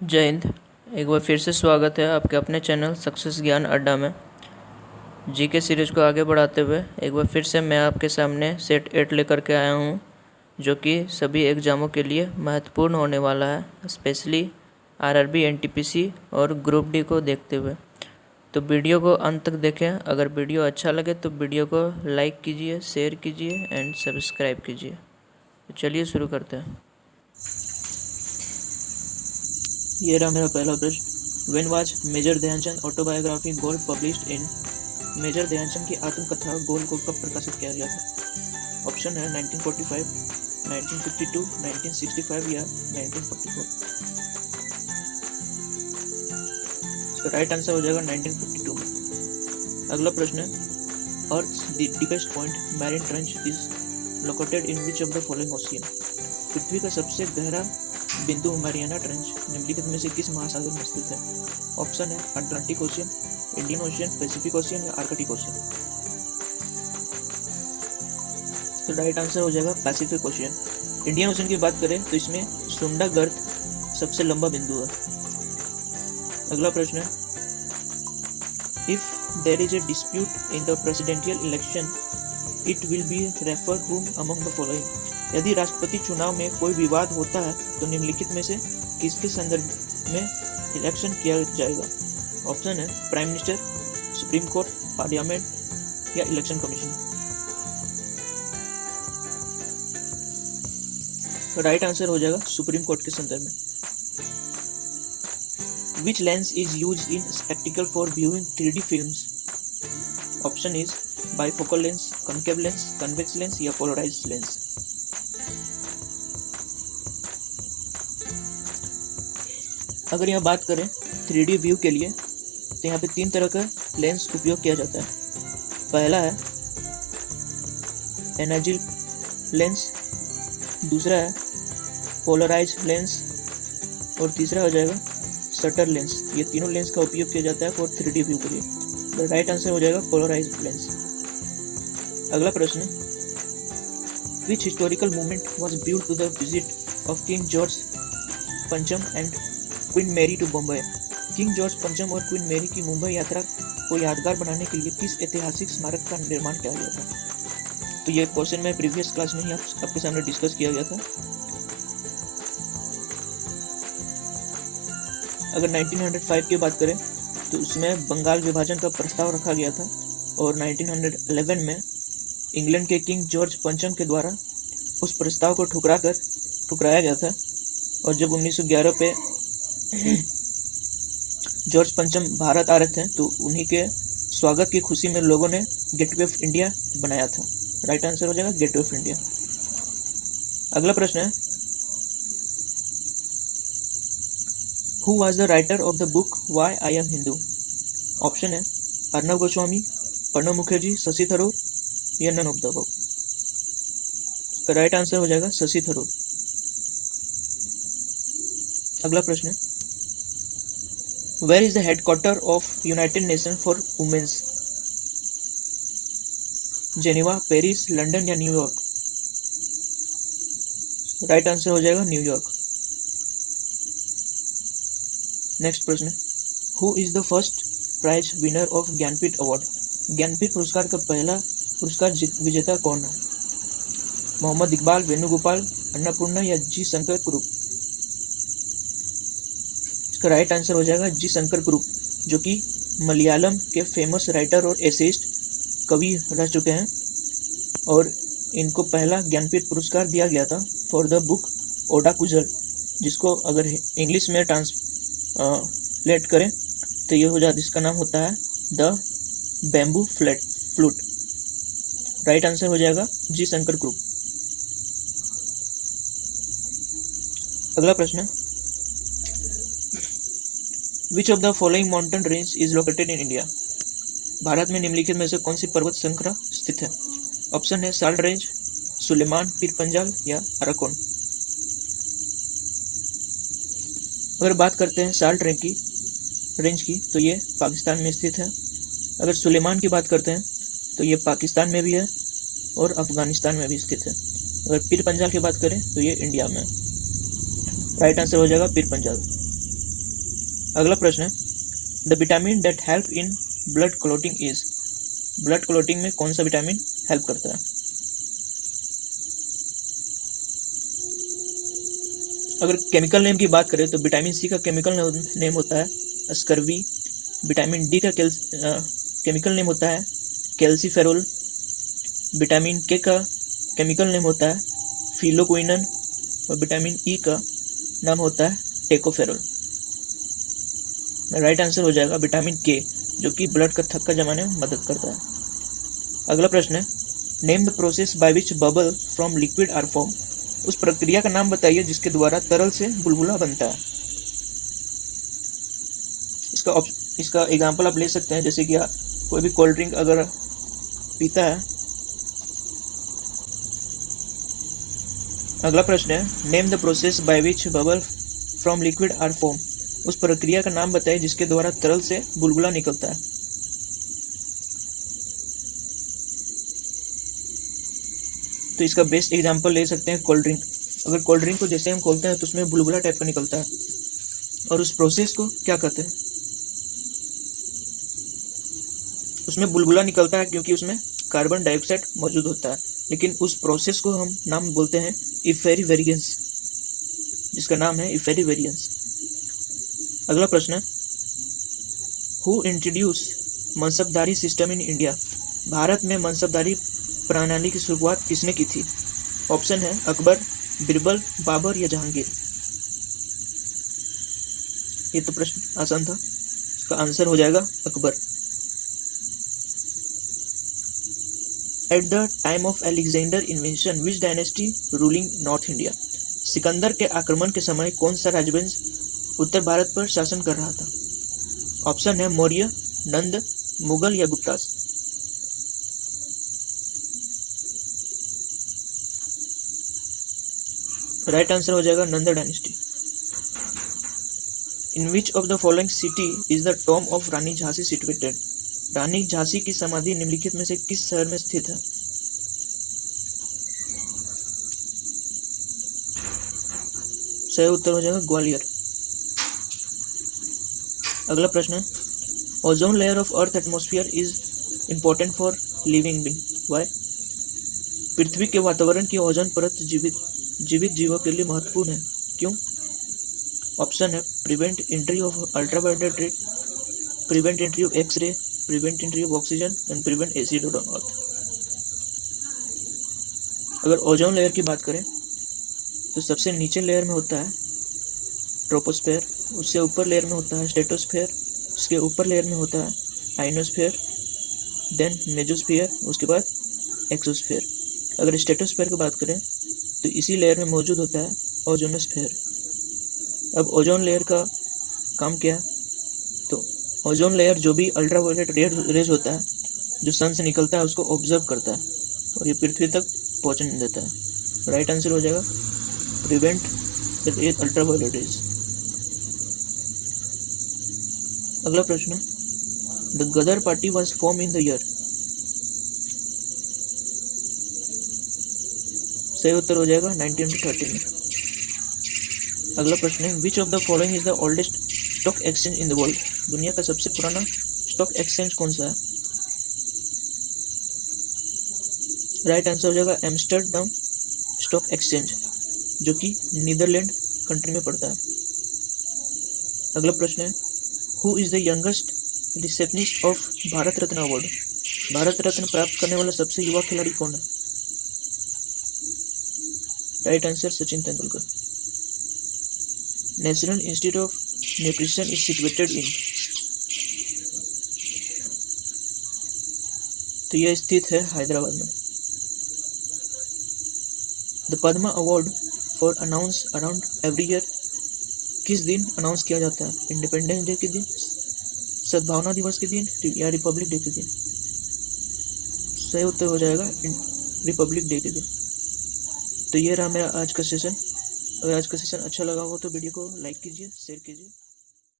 जय हिंद। एक बार फिर से स्वागत है आपके अपने चैनल सक्सेस ज्ञान अड्डा में। जीके सीरीज को आगे बढ़ाते हुए एक बार फिर से मैं आपके सामने सेट 8 लेकर के आया हूँ, जो कि सभी एग्ज़ामों के लिए महत्वपूर्ण होने वाला है, स्पेशली आरआरबी, एनटीपीसी और ग्रुप डी को देखते हुए। तो वीडियो को अंत तक देखें। अगर वीडियो अच्छा लगे तो वीडियो को लाइक कीजिए, शेयर कीजिए एंड सब्सक्राइब कीजिए। तो चलिए शुरू करते हैं। ये रहा मेरा पहला प्रश्न। When was Major Dhyan Chand autobiography Goal published in? Major Dhyan Chand की आत्मकथा गोल्ड को कब प्रकाशित किया गया था? ऑप्शन है 1945, 1952, 1965 या 1944। इसका राइट आंसर हो जाएगा 1952। अगला प्रश्न है, earth the deepest point marine trench is located in which of the following ocean? पृथ्वी का सबसे गहरा बिंदु मैरियाना ट्रेंच निम्नलिखित में से किस महासागर में स्थित है? ऑप्शन है Atlantic ocean, Indian ocean, Pacific ocean या आर्कटिक ओशियन। तो राइट आंसर हो जाएगा पैसिफिक ओशियन। इंडियन ओशियन की बात करें तो इसमें सुंडा गर्त सबसे लंबा बिंदु है। अगला प्रश्न है, if there is a dispute in the presidential election it will be refer whom among the following? यदि राष्ट्रपति चुनाव में कोई विवाद होता है तो निम्नलिखित में से किसके संदर्भ में इलेक्शन किया जाएगा? ऑप्शन है prime minister, supreme court, parliament या इलेक्शन कमीशन। राइट आंसर हो जाएगा सुप्रीम कोर्ट के संदर्भ में। Which lens is used in spectacled for viewing 3D films? Option is bifocal lens, concave lens, convex lens या पोलराइज्ड लेंस। अगर यहाँ बात करें 3D व्यू के लिए तो यहाँ पे 3 तरह का लेंस उपयोग किया जाता है। पहला है एनर्जी लेंस, दूसरा है पोलराइज लेंस और तीसरा हो जाएगा शटर लेंस। ये तीनों लेंस का उपयोग किया जाता है फॉर 3D व्यू के लिए। तो राइट आंसर हो जाएगा पोलराइज लेंस। अगला प्रश्न है, which historical movement was build to the visit of King George पंचम and Queen Mary to Bombay? King George पंचम और क्वीन मैरी की मुंबई यात्रा को यादगार बनाने के लिए किस ऐतिहासिक स्मारक का निर्माण किया गया था? तो ये क्वेश्चन मैं प्रीवियस क्लास में ही आपके सामने डिस्कस किया गया था। अगर 1905 की बात करें तो उसमें बंगाल विभाजन का प्रस्ताव रखा गया था और 1911 में इंग्लैंड के किंग जॉर्ज पंचम के द्वारा उस प्रस्ताव को ठुकराया गया था। और जब 1911 पे जॉर्ज पंचम भारत आ रहे थे तो उन्हीं के स्वागत की खुशी में लोगों ने गेटवे ऑफ इंडिया बनाया था। राइट आंसर हो जाएगा गेटवे ऑफ इंडिया। अगला प्रश्न है, who was the writer of the book why I am Hindu? Option है अर्नब गोस्वामी, प्रणब मुखर्जी, शशि थरूर या none of the above. Right answer हो जाएगा शशि थरूर। अगला प्रश्न है, where is the headquarter of United Nation for women's? Geneva, Paris, London या न्यूयॉर्क। राइट आंसर हो जाएगा न्यूयॉर्क। नेक्स्ट प्रश्न, who is the first prize winner of Jnanpith award? Jnanpith पुरस्कार का पहला पुरस्कार विजेता कौन है? मोहम्मद इकबाल, वेणुगोपाल, अन्नपूर्णा या जी शंकर ग्रुप। इसका राइट आंसर हो जाएगा जी शंकर ग्रुप, जो कि मलयालम के फेमस राइटर और एसेइस्ट कवि रह चुके हैं और इनको पहला ज्ञानपीठ पुरस्कार दिया गया था for the book Odakkuzhal, जिसको अगर इंग्लिश में ट्रांसलेट करें तो ये हो जाता, इसका नाम होता है the bamboo flute. Right answer हो जाएगा जी शंकर ग्रुप। अगला प्रश्न, विच of the following mountain range is located in India? Bharat में निम्नलिखित में से कौन सी पर्वत श्रृंखला स्थित है? ऑप्शन है साल्ट रेंज, सुलेमान, पीर पंजाल या अराकोन। अगर बात करते हैं साल्ट रेंज की तो ये पाकिस्तान में स्थित है। अगर सुलेमान की बात करते हैं तो ये पाकिस्तान में भी है और अफगानिस्तान में भी स्थित है। अगर पीर पंजाल की बात करें तो ये इंडिया में। राइट आंसर हो जाएगा पीर पंजाल। अगला प्रश्न है, the vitamin that help in blood clotting is, blood clotting में कौन सा विटामिन हेल्प करता है? अगर केमिकल नेम की बात करें तो विटामिन सी का केमिकल नेम होता है स्कर्वी, विटामिन डी का केमिकल नेम होता है कैल्सीफेरोल, विटामिन के का केमिकल नेम होता है फिलोक्विनन और विटामिन ई का नाम होता है टेकोफेरोल। राइट आंसर हो जाएगा विटामिन के, जो कि ब्लड का थक्का जमाने में मदद करता है। अगला प्रश्न है, name the process by which bubble from liquid are form, उस प्रक्रिया का नाम बताइए जिसके द्वारा तरल से बुलबुला बनता है। इसका एग्जाम्पल आप ले सकते हैं, जैसे कि कोई भी कोल्ड ड्रिंक अगर पीता है। अगला प्रश्न है, name the process by which bubble from liquid are form, उस प्रक्रिया का नाम बताइए जिसके द्वारा तरल से बुलबुला निकलता है। तो इसका बेस्ट एग्जांपल ले सकते हैं कोल्ड ड्रिंक। अगर कोल्ड ड्रिंक को जैसे हम खोलते हैं तो उसमें बुलबुला टाइप का निकलता है, और उस प्रोसेस को क्या कहते हैं? उसमें बुलबुला निकलता है क्योंकि उसमें कार्बन डाइऑक्साइड मौजूद होता है, लेकिन उस प्रोसेस को हम नाम बोलते हैं इफेरिवेरियंस, जिसका नाम है इफेरिवेरियंस। अगला प्रश्न है, who introduce मनसबदारी system in India, Bharat में मनसबदारी प्रणाली की शुरुआत किसने की थी? ऑप्शन है अकबर, बिरबल, बाबर या जहांगीर। ये तो प्रश्न आसान था, इसका आंसर हो जाएगा Akbar. At the time of Alexander invention which dynasty ruling north India, Sikandar के आक्रमण के समय कौन सा राजवंश उत्तर भारत पर शासन कर रहा था? ऑप्शन है मौर्य, नंद, मुगल या गुप्तास। राइट आंसर हो जाएगा Nanda dynasty. In which of the following city is the tomb of Rani Jhansi situated, Rani Jhansi की समाधि निम्नलिखित में से किस शहर में स्थित है? सही उत्तर हो जाएगा ग्वालियर। अगला प्रश्न है, ozone layer of earth atmosphere is important for living being, why? पृथ्वी के वातावरण की ओजोन परत जीवित जीवों के लिए महत्वपूर्ण है, क्यों? ऑप्शन है prevent entry of ultraviolet ray, prevent entry of X-ray, prevent entry of oxygen and prevent acid on earth. अगर ओजोन लेयर की बात करें तो सबसे नीचे लेयर में होता है ट्रोपोस्फेयर, उससे ऊपर लेयर में होता है स्ट्रेटोस्फेयर, उसके ऊपर लेयर में होता है आइनोस्फेयर, देन मेजोस्फेयर, उसके बाद एक्सोस्फेयर। अगर स्ट्रेटोस्फेयर की बात करें तो इसी लेयर में मौजूद होता है ओजोनोस्फेयर। अब ओजोन लेयर का काम क्या है? तो ओजोन लेयर जो भी अल्ट्रावायलेट रेज होता है जो सन से निकलता है उसको ऑब्जर्व करता है और ये पृथ्वी तक पहुंचने नहीं देता है। राइट आंसर हो जाएगा प्रिवेंट अल्ट्रावायलेट रेज। अगला प्रश्न, the Ghadar party was form in the year, सही उत्तर हो जाएगा 1913 में। अगला प्रश्न है, which of the following is the oldest stock exchange in the world, दुनिया का सबसे पुराना स्टॉक एक्सचेंज कौन सा है? राइट आंसर हो जाएगा एम्स्टर्डम स्टॉक एक्सचेंज, जो कि नीदरलैंड कंट्री में पड़ता है। अगला प्रश्न है, who is the youngest receptionist of Bharat Ratna award, Bharat Ratna प्राप्त करने वाला सबसे युवा खिलाड़ी कौन है? Right answer Sachin Tendulkar. National Institute of Nutrition is situated in, तो यह स्थित है हैदराबाद में। The Padma award for announce around every year किस दिन अनाउंस किया जाता है? इंडिपेंडेंस डे के दिन, सद्भावना दिवस के दिन या रिपब्लिक डे के दिन? सही उत्तर हो जाएगा रिपब्लिक डे के दिन। तो ये रहा मेरा आज का सेशन। अगर आज का सेशन अच्छा लगा हो तो वीडियो को लाइक कीजिए, शेयर कीजिए।